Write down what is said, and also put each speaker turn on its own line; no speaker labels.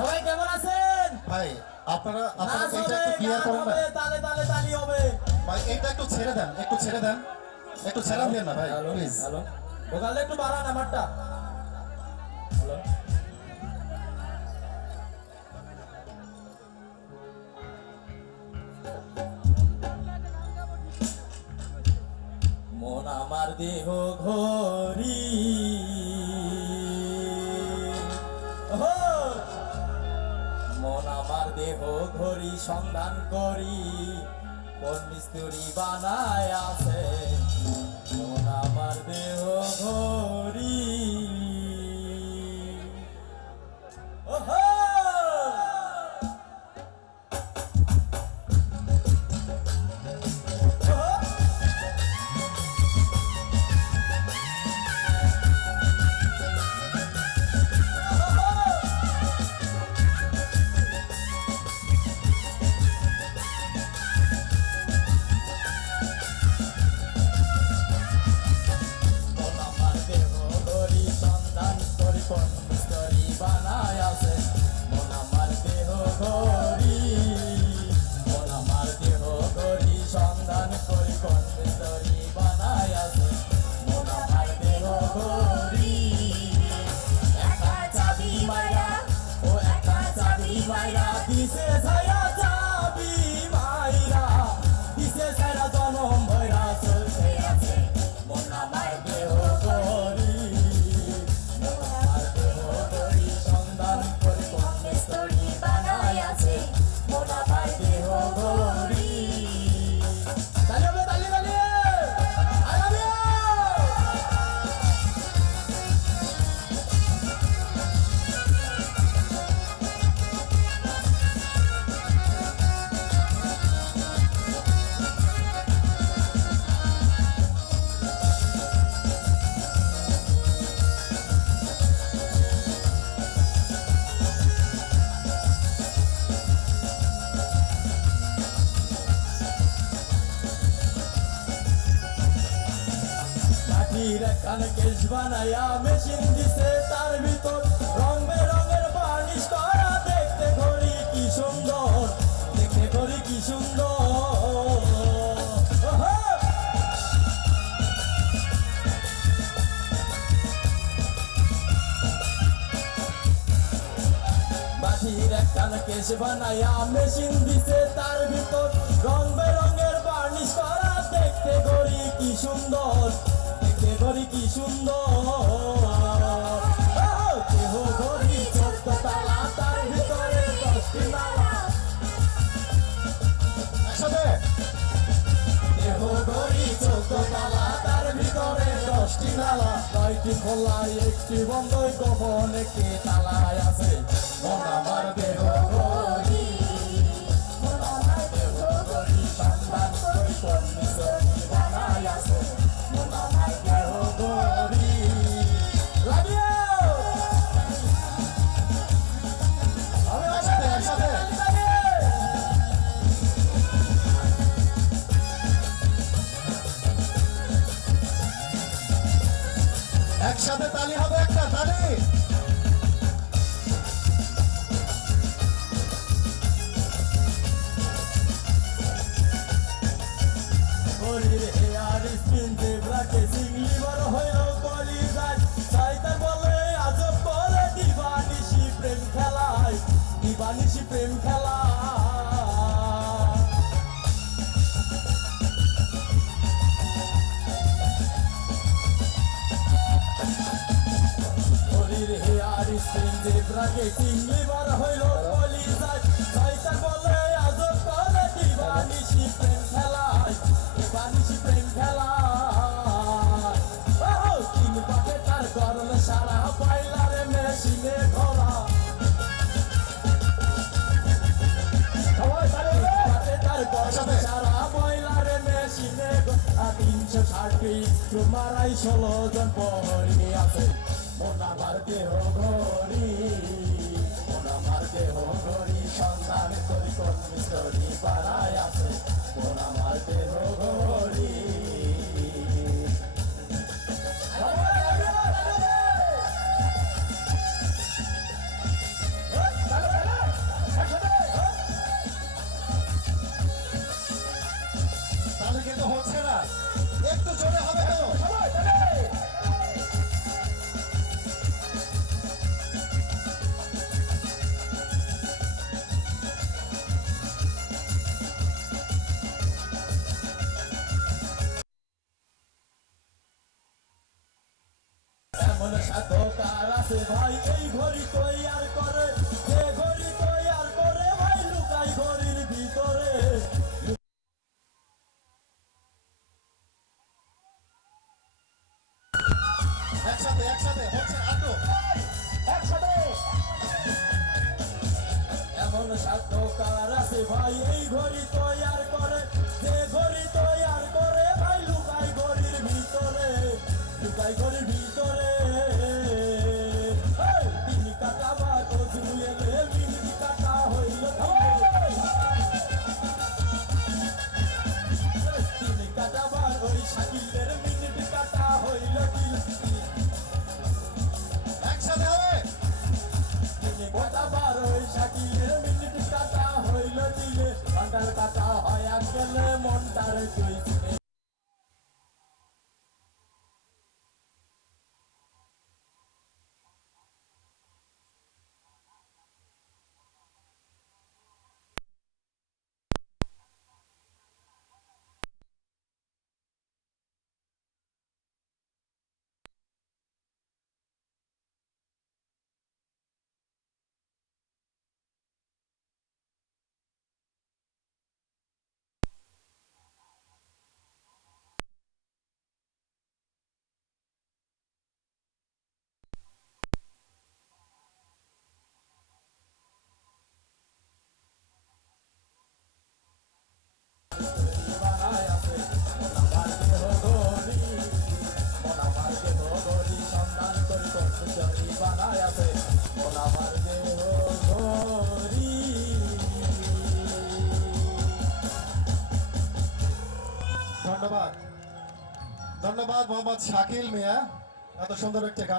সবাই কেমন আছেন?
ভাই আপনারা আপনারা এটা একটু ক্লিয়ার করুন না।
তালে তালে তালি হবে।
ভাই এটা একটু ছেড়ে দেন একটু ছেড়ে দেন। একটু ছেড়ে দেন না ভাই প্লিজ
হ্যালো। ওখানে একটু বাড়ান আমারটা। হ্যালো। মন আমার দেহ ঘরি দেহ ধরি সন্ধান করি কোন মিস্ত্রি বানায় আছে? মাটির কান কেশ বানায়া মেশিন দিছে তার ভিতর রং বেরঙের বার্নিশ করা দেখতে ঘড়ি কি সুন্দর দেখতে ঘড়ি কি সুন্দর কান কেশ বানায়া মেশিন দিছে তার ভিতর রং বেরঙের বার্নিশ করা দেখতে ঘড়ি কি সুন্দর। দেখতে ঘড়ি কি সুন্দর? কেহ ঘড়ি চোদ্দ তালা তার ভিতরে দশটি মালা
একসাথে?
দেহ চোদ্দ নালা? একটি বন্ধ গোপন একটি প্রেম খেলায়। দিবানিশি প্রেম খেলা গলির হেয়ার স্পিন দেবরাকে সিংলি বড় হইল গলি যায় সাইতার বলে আজব করে দিবানিশি প্রেম খেলায় দিবানিশি প্রেম খেলায় ও তিন পাকে তার গরম সারা পাইলারে মেশিনে ঘোরা তিনশো ষাটটি তোমারাই ষোলো জন পহরি আছে ওনা মারকে হো ঘড়ি ওনা মারকে হো ঘড়ি সন্ধান করি কোন মিস্টরি পাড়ায় আছে ওনা মারকে হো ঘড়ি একটু জোরে হবে। সাধকার আছে ভাই ভাই লুকাই ঘড়ির ভিতরে ঘড়ি তৈয়ার করে যে ঘড়ি তৈয়ার করে ভাই লুকাই ঘড়ির ভিতরে লুকাই ঘড়ির ভিতরে Paradise
ধন্যবাদ। ধন্যবাদ মোহাম্মদ শাকিল মিয়া। এত সুন্দর একটি গান।